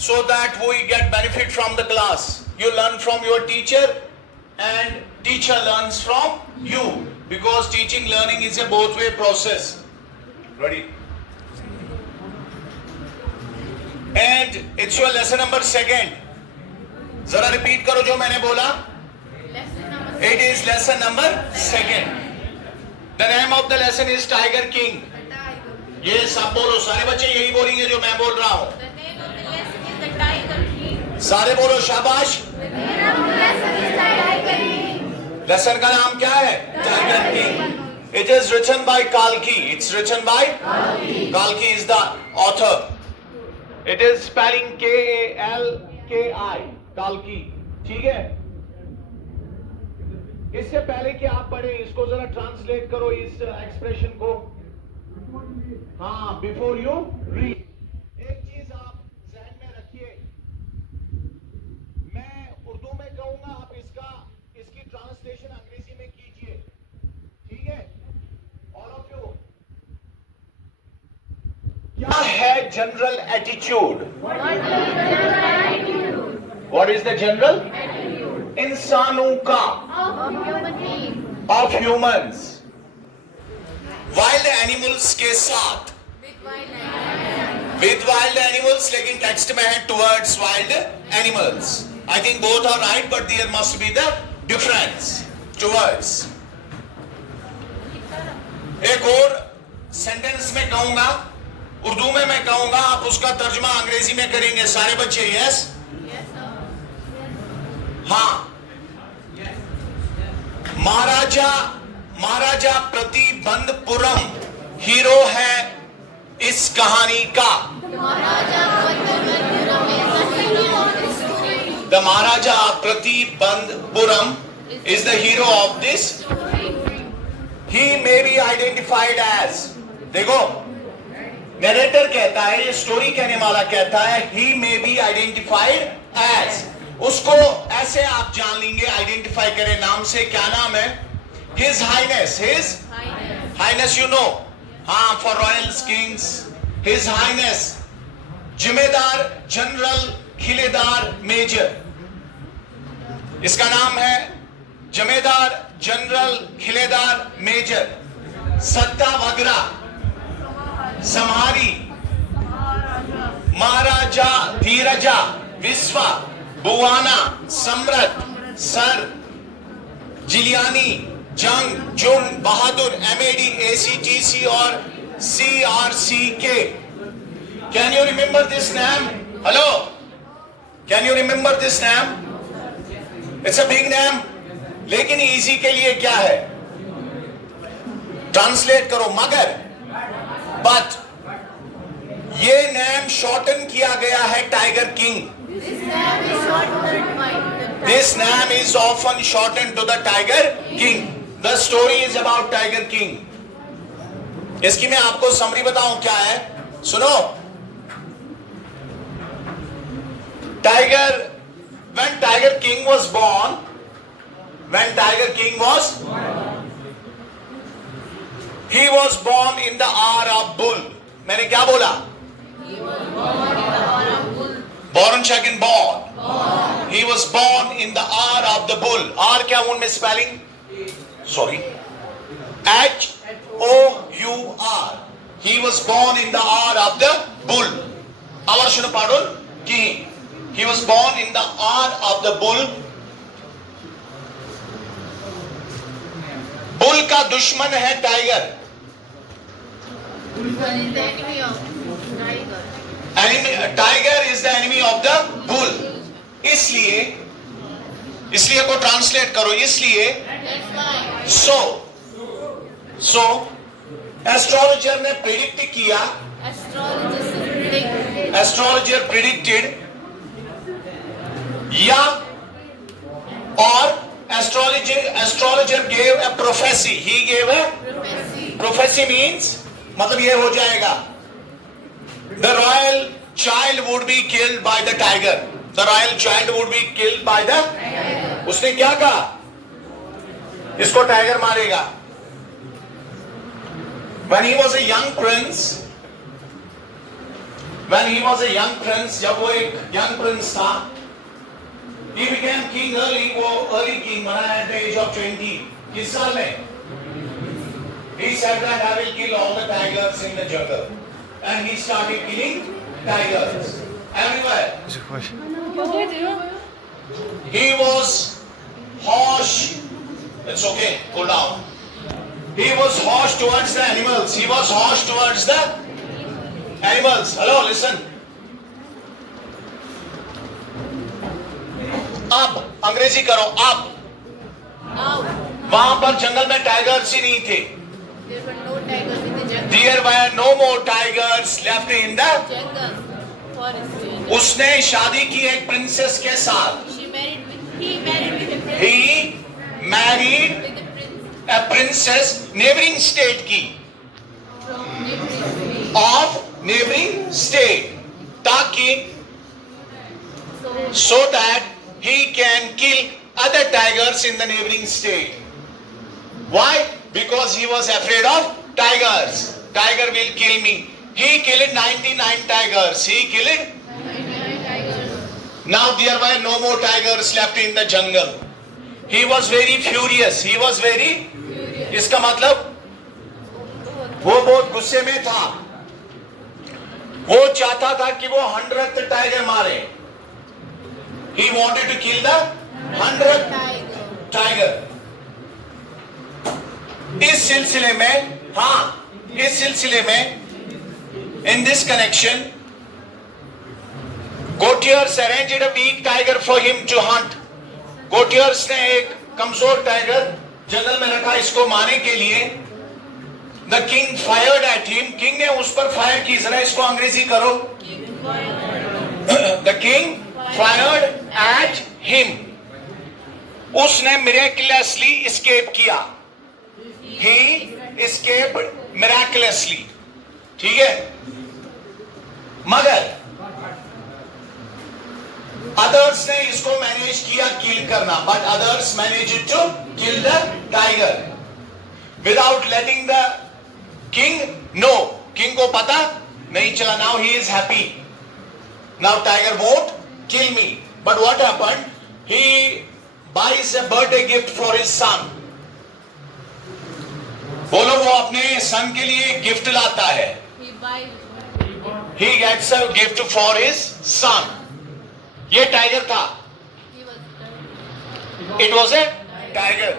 so that we get benefit from the class. You learn from your teacher and teacher learns from you, because teaching learning is a both way process. Ready? And it's your lesson number 2. जरा repeat करो जो मैंने बोला. It is lesson number 2. The name of the lesson is Tiger King. ये सब बोलो, सारे बच्चे यही बोलेंगे जो मैं बोल रहा हूँ. सारे बोलो शाबाश. लेसन का नाम क्या है? Tiger king. It is written by Kalki. It's written by Kalki is the author. It is spelling Kalki. Kalki. ठीक है. इससे पहले कि आप पढ़े, इसको जरा ट्रांसलेट करो इस एक्सप्रेशन को. हाँ, बिफोर यू रीड. एक चीज आप ध्यान में रखिए, मैं उर्दू में कहूंगा, आप इसकी ट्रांसलेशन अंग्रेजी में कीजिए. ठीक है? All of you. क्या है general attitude? What is the general? इंसानों का, ऑफ ह्यूमंस. वाइल्ड एनिमल्स के साथ, विद वाइल्ड एनिमल्स, लेकिन टेक्स्ट में है towards wild animals. I think both are right, but there must be the difference. Towards. एक और सेंटेंस में कहूंगा, उर्दू में मैं कहूंगा, आप उसका तर्जुमा अंग्रेजी में करेंगे. सारे बच्चे यस? हाँ. महाराजा प्रतिबंधपुरम हीरो है इस कहानी का. The Maharaja Pratibandapuram is the hero of this. He may be identified as. देखो, नरेटर कहता है, ये स्टोरी कहने वाला कहता है, he may be identified as. उसको ऐसे आप जान लेंगे, आइडेंटिफाई करें नाम से. क्या नाम है? His Highness. His Highness, you know. हाँ, for royals, kings. His Highness. जिम्मेदार जनरल खिलेदार मेजर. इसका नाम है जमेदार जनरल खिलेदार मेजर. सत्ता वगैरह संहारी. महाराजा धीरजा विश्वा बुवाना सम्रत सर जिलियानी जंग जुंग बहादुर MAD ACTC और CRCK. Can you remember this name? Hello? Can you remember this name? It's a big name. लेकिन इजी के लिए क्या है? ट्रांसलेट करो. मगर बट ये नेम शॉर्टन किया गया है tiger king. This name is often shortened to the Tiger King. The story is about Tiger King. इसकी मैं आपको समरी बताऊं क्या है. सुनो. When Tiger King was born, he was born in the hour of bull. मैंने क्या बोला? Born second born. He was born in the hour of the bull. R क्या हूं मैं spelling? Sorry. HOUR. He was born in the hour of the bull. Hour शुनु पाडोल कि he was born in the hour of the bull. Bull का दुश्मन है tiger. Tiger is the enemy of the bull. इसलिए को translate करो. इसलिए सो astrologer ने predict किया. एस्ट्रोलॉजर प्रिडिक्टेड या और astrologer gave a prophecy. He gave a prophecy means मतलब ये हो जाएगा. The royal child would be killed by the tiger. The royal child would be killed by the. उसने क्या कहा? इसको टाइगर मारेगा. When he was a young prince, when he was a young prince, जब वो एक young prince था, he became king early. वो early king बना at the age of 20. किस साल में? He said that I will kill all the tigers in the jungle, and he started killing tigers everywhere. He was harsh. It's okay. Cool down. He was harsh towards the animals. He was harsh towards the animals. Hello, listen. अब अंग्रेजी करो. अब वहां पर जंगल में tigers ही नहीं थे. There were no tigers in the jungle. There were no more tigers left in the Jungle. Forest. उसने शादी की एक प्रिंसेस के साथ. He married with a prince. He married With a prince a princess neighboring state की. from neighboring state. Of neighboring state, ताकि so that he can kill other tigers in the neighboring state. Why? Because he was afraid of tigers. Tiger will kill me. He killed 99 tigers. He killed. 99 tigers. Now there were no more tigers left in the jungle. He was very furious. He was very. इसका मतलब वो बहुत गुस्से में था. वो चाहता था कि वो 100th टाइगर मारे. He wanted to kill the 100th tiger. इस सिलसिले में, इस सिलसिले में, in this connection, Courtiers arranged a weak tiger for him to hunt. Courtiers ने एक कमजोर टाइगर जंगल में रखा इसको मारने के लिए. The king fired at him. King ने उस पर फायर की. जरा इसको अंग्रेजी करो. The king fired at him. उसने miraculously escape किया. He escaped miraculously. ठीक है? मगर others ने इसको मैनेज किया किल करना. But others managed to kill the tiger without letting the king know. King को पता नहीं चला. Now he is happy. Now tiger won't kill me. But what happened? He buys a birthday gift for his son. बोलो वो अपने सन के लिए gift लाता है. He buys. He gets a gift for his son. ये टाइगर था. He was. It was a tiger.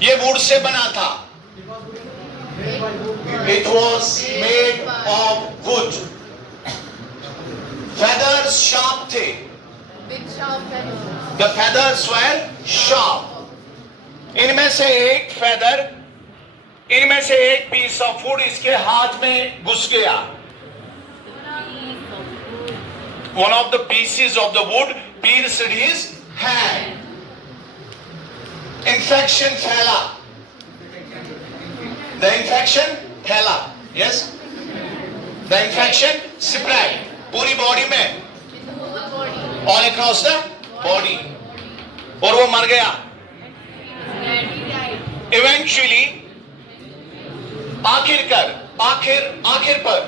ये वुड से बना था. It was made of wood. Feathers sharp थे. Big sharp feathers. The feathers were sharp. इनमें से एक feather, इनमें से एक पीस ऑफ वुड इसके हाथ में घुस गया. One of the pieces of the wood pierced his hand. Infection फैला. The infection फैला. Yes. The infection spread. पूरी बॉडी में. In the whole body. All across the body. और वो मर गया. He died. Eventually, आखिर पर.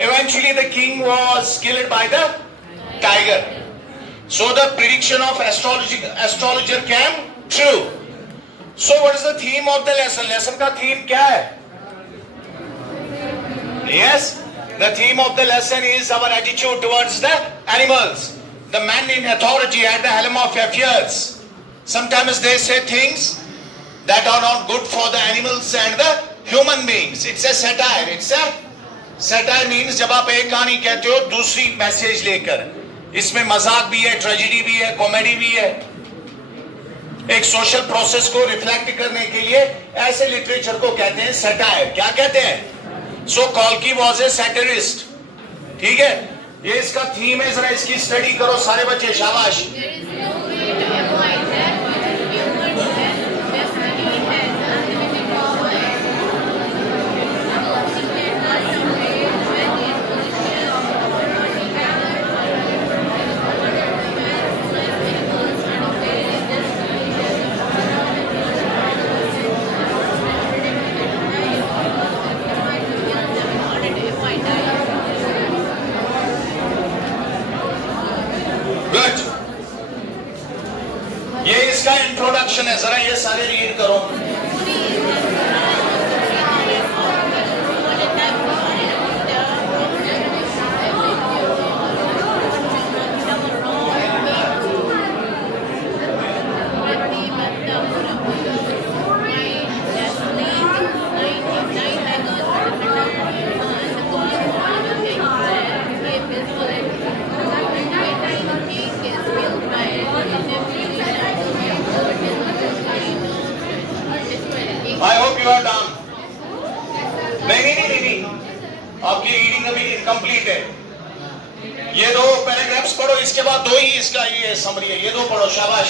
Eventually the king was killed by the tiger. So the prediction of astrologer came true. So what is the theme of the lesson? Lesson का theme क्या है? Yes, the theme of the lesson is our attitude towards the animals. The man in authority at the helm of affairs. Sometimes they say things that are not good for the animals and the human beings. It's a satire. Satire means जब आप एक कहानी कहते हो दूसरी message लेकर. इसमें मजाक भी है, ट्रेजेडी भी है, कॉमेडी भी है. एक सोशल प्रोसेस को रिफ्लेक्ट करने के लिए ऐसे लिटरेचर को कहते हैं सटायर. क्या कहते हैं? सो कॉल्की वॉज ए सैटिरिस्ट. ठीक है, ये इसका थीम है. जरा इसकी स्टडी करो सारे बच्चे. शाबाश. There is no way to avoid that because humans definitely has unlimited power and something that must somewhere when in position of authority है, जरा ये सारे रीड करो। I hope you are done. नहीं, आपकी रीडिंग अभी इनकम्प्लीट है। ये दो पैराग्राफ्स पढ़ो, इसके बाद दो ही इसका ये समरी है, ये दो पढ़ो, शाबाश।